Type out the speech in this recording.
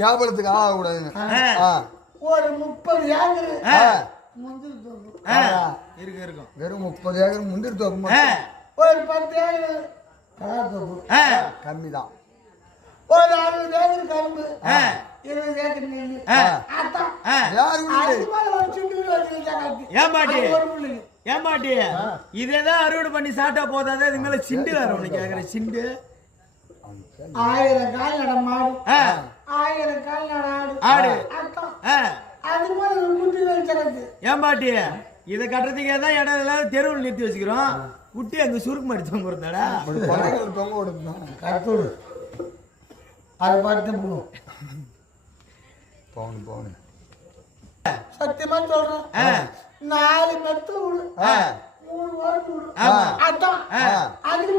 கேவலத்துக்கு ஆகக்கூடாதுங்க. ஒரு 30 ஏக்கர் முந்திரி தோப்பு இருக்கும். வெறும் 30 ஏக்கர் முந்திரி தோப்பு. ஒரு 10 ஏக்கர் பலா தோப்பு கம்மிதான். ஒரு 60 ஏக்கர் கரும்பு 20 ஏக்கர் நெல். ஏமாட்டி இதேதான் அறுவடை பண்ணி சாப்பிட்டா போதாதான் இது மேல சிண்டு வர உனக்கு கேக்குற சிண்டு. 1000 கால் நட மாடு 1000 கால் நட ஆடு அது போல குட்டி வச்சிருக்கு. ஏமாட்டி இதை கட்டுறதுக்கே தான் இடம் எல்லாம் தெருவில் நிறுத்தி வச்சுக்கிறோம். குட்டி அங்க சுருக்கு மாடி தொங்க கொடுத்தாடா தொங்க கொடுத்தோம். கத்தூர் அதை பார்த்து போகணும். சத்தியமா சொல்றேன் 4 மெத்த விடு 3 வாரம் விடு அதான் அதுக்கு